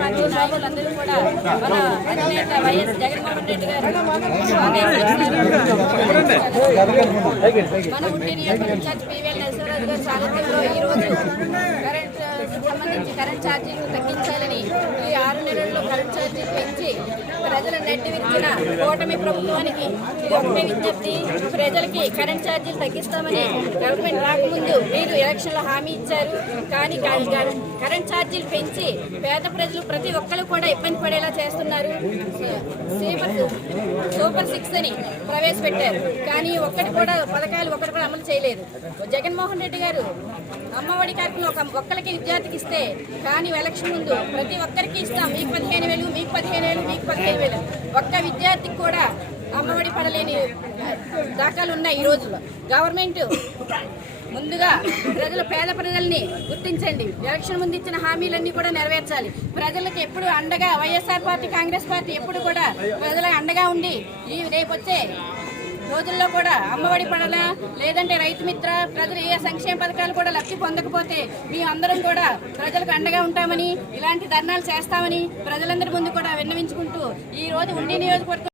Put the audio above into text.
Party నాయకులందరూ కూడా మన అధినేత వైఎస్ జగన్మోహన్ రెడ్డి గారు మన ఉండి నియోజకవర్గ ఇన్ఛార్జ్ పివిఎల్ నరసింహరాజు గారి సారథ్యంలో ఈ రోజు సంబంధించి కరెంట్ ఛార్జీలు తగ్గించాలని ఈ 6 నెలల్లో కరెంట్ ఛార్జీలు పెంచి ప్రజల నెట్టి విరిచిన కూటమి ప్రభుత్వానికి ఒకటే విజ్ఞప్తి, ప్రజలకి కరెంట్ ఛార్జీలు తగ్గిస్తామని గవర్నమెంట్ రాకముందు మీరు ఎలక్షన్లో హామీ ఇచ్చారు. కానీ కరెంట్ ఛార్జీలు పెంచి పేద ప్రజలు ప్రతి ఒక్కరు కూడా ఇబ్బంది పడేలా చేస్తున్నారు. సూపర్ 6 అని ప్రవేశపెట్టారు, కానీ పథకాలు ఒక్కటి కూడా అమలు చేయలేదు. జగన్మోహన్ రెడ్డి గారు అమ్మఒడి కార్యక్రమం ఒక్కరికి విద్యార్థికి ఇస్తే, కానీ ఎలక్షన్ ముందు ప్రతి ఒక్కరికి ఇస్తాం, మీకు 15,000, మీకు 15,000, మీకు 15,000, ఒక్క విద్యార్థికి కూడా అమ్మఒడి పడలేని దాఖలు ఉన్నాయి. ఈ రోజుల్లో గవర్నమెంట్ ముందుగా పేద ప్రజల్ని గుర్తించండి, ఎలక్షన్ ముందు ఇచ్చిన హామీలన్నీ కూడా నెరవేర్చాలి. ప్రజలకు ఎప్పుడు అండగా వైఎస్ఆర్ పార్టీ, కాంగ్రెస్ పార్టీ ఎప్పుడు కూడా ప్రజలకు అండగా ఉండి ఈ రేపు వచ్చే రోజుల్లో కూడా అమ్మఒడి పడలా, లేదంటే రైతు మిత్ర, ప్రజలు ఏ సంక్షేమ పథకాలు కూడా లబ్ధి పొందకపోతే మీ అందరం కూడా ప్రజలకు అండగా ఉంటామని, ఇలాంటి ధర్నాలు చేస్తామని ప్రజలందరి ముందు కూడా విన్నవించుకుంటూ ఈ రోజు ఉండి నియోజకవర్గం